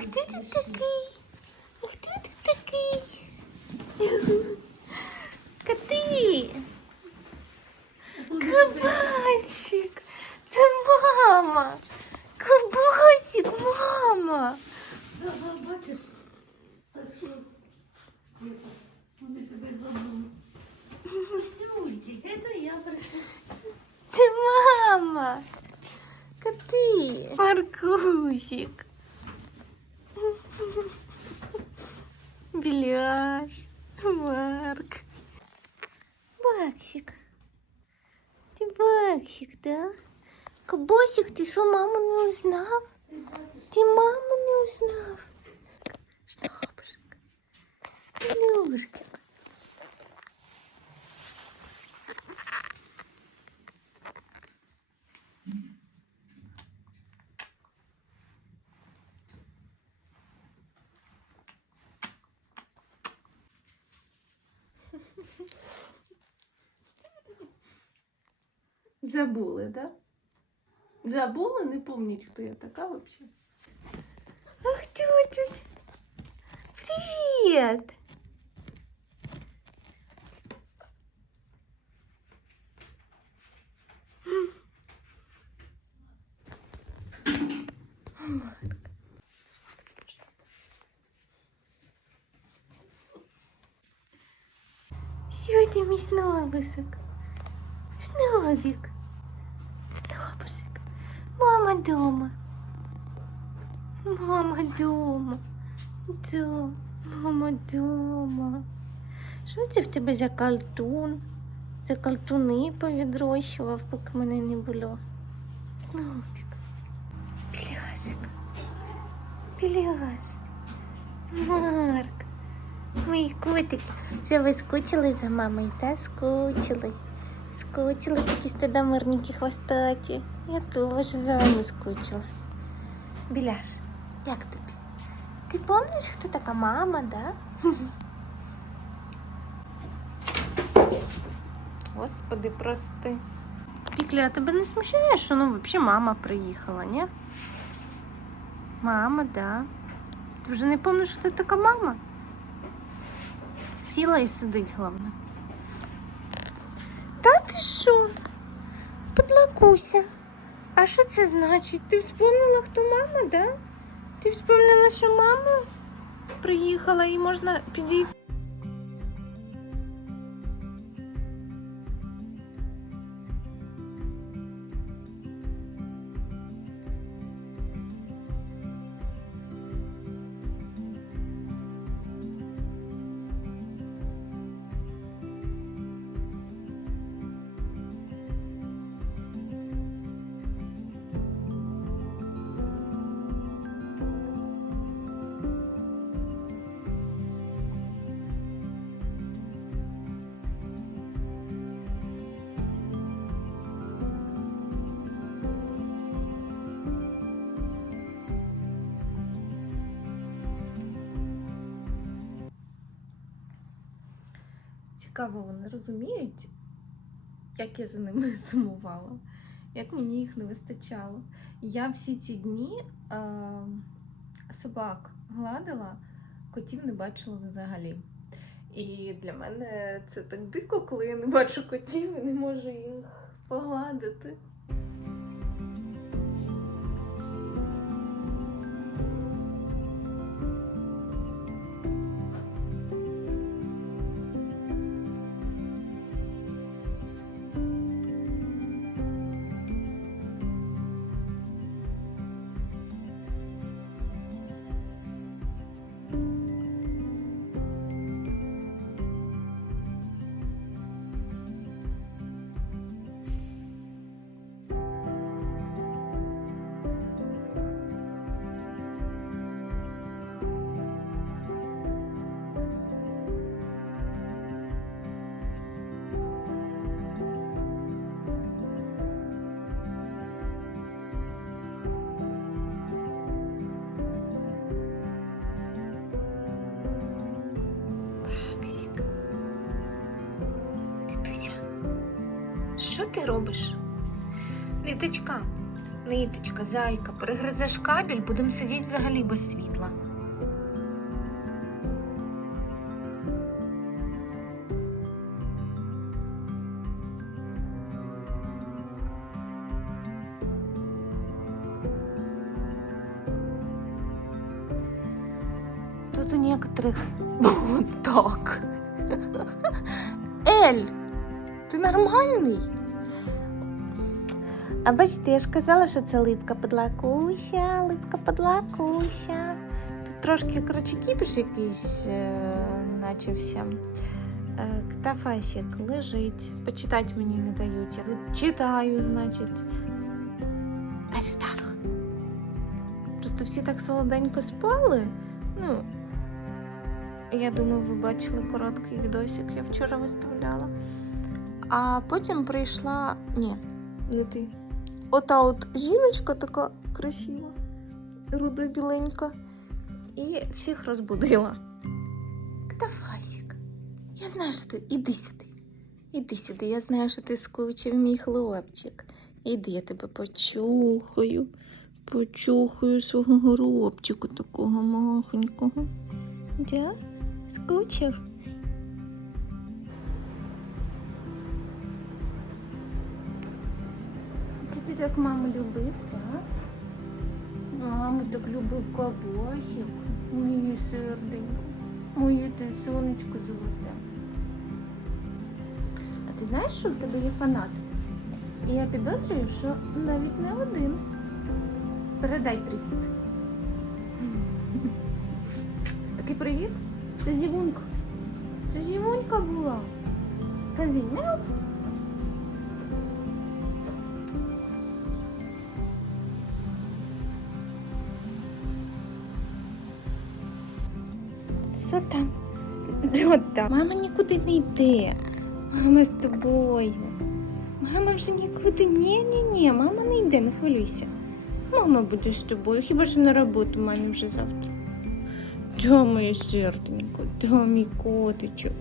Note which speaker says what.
Speaker 1: хто тут такий? А хто тут такий? Коти! Кабасик! Це мама! Кабасик, мама!
Speaker 2: Бачиш? Це я прийшла.
Speaker 1: Це мама! Коти! Маркусик! Беляш! Марк! Баксик! Ты Баксик, да? Кабасик, ты что, маму не узнал? Ты маму не узнал? Шнапушек! Илюшка!
Speaker 2: Забули, да? Забули, не пам'ятають, хто я така взагалі.
Speaker 1: Ах, тетя! Привет! Сегодня мій снобисок. Снобик. Снобушек. Мама дома. Мама дома. Да, мама дома. Що це в тебе за калтун? Це калтуни повідрощував, поки мене не було. Снопік. Пляшик. Пляш. Марк. Мої котики. Вже ви скучили за мамою, та скучили. Скучили такі стидомирненькі хвостаті. Я теж за вами скучила. Біляш, як тобі? Ти пам'ятаєш, хто така мама, да? Господи, прости. Пікля, а тебе не смущає, що ну взагалі мама приїхала, ні? Мама, да. Ти вже не пам'ятаєш, що ти така мама? Сіла і сидить, головне. Що? Подлакуся. А що це значить? Ти вспомнила, хто мама, да? Ти вспомнила, що мама приїхала і можна підійти.
Speaker 2: Цікаво, вони розуміють, як я за ними сумувала, як мені їх не вистачало. Я всі ці дні е, собак гладила, котів не бачила взагалі. І для мене це так дико, коли я не бачу котів і не можу їх погладити.
Speaker 1: Ти робиш? Літочка, Ниточка, зайка, перегризеш кабель, будемо сидіти взагалі без світла. Тут у некоторых вот так. Эль, ти нормальний? А бачите, я ж казала, що це липка подлакуся, липка подлакуся. Тут трошки, коротше, кіпіш якийсь е, начався. Е, Ктафасік лежить. Почитати мені не дають. Я тут читаю, значить. Аристарх. Просто всі так солоденько спали. Ну, я думаю, ви бачили короткий відосик, я вчора виставляла. А потім прийшла. Ні, не ти. Ота от жіночка така красива, руда біленька, і всіх розбудила. Ктафасік, я знаю, що ти. Іди сюди. Іди сюди, я знаю, що ти скучив, мій хлопчик. Іди, я тебе почухаю, почухаю свого горобчика такого махонького. Да? Скучив? Ти ти так маму любив, так? Маму так любив кабасик, моє серденько, моє ти сонечко золоте. А ти знаєш, що в тебе є фанат? І я підозрюю, що навіть не один. Передай привіт. Це такий привіт? Це зівунька. Це зівунька була. Скажи, мяу. Там? Що? Мама нікуди не йде. Мама з тобою. Мама вже нікуди. Ні, ні, ні, мама не йде, не хвилюйся. Мама буде з тобою, хіба що на роботу мамі вже завтра. Да, моє серденько, да, мій котичок.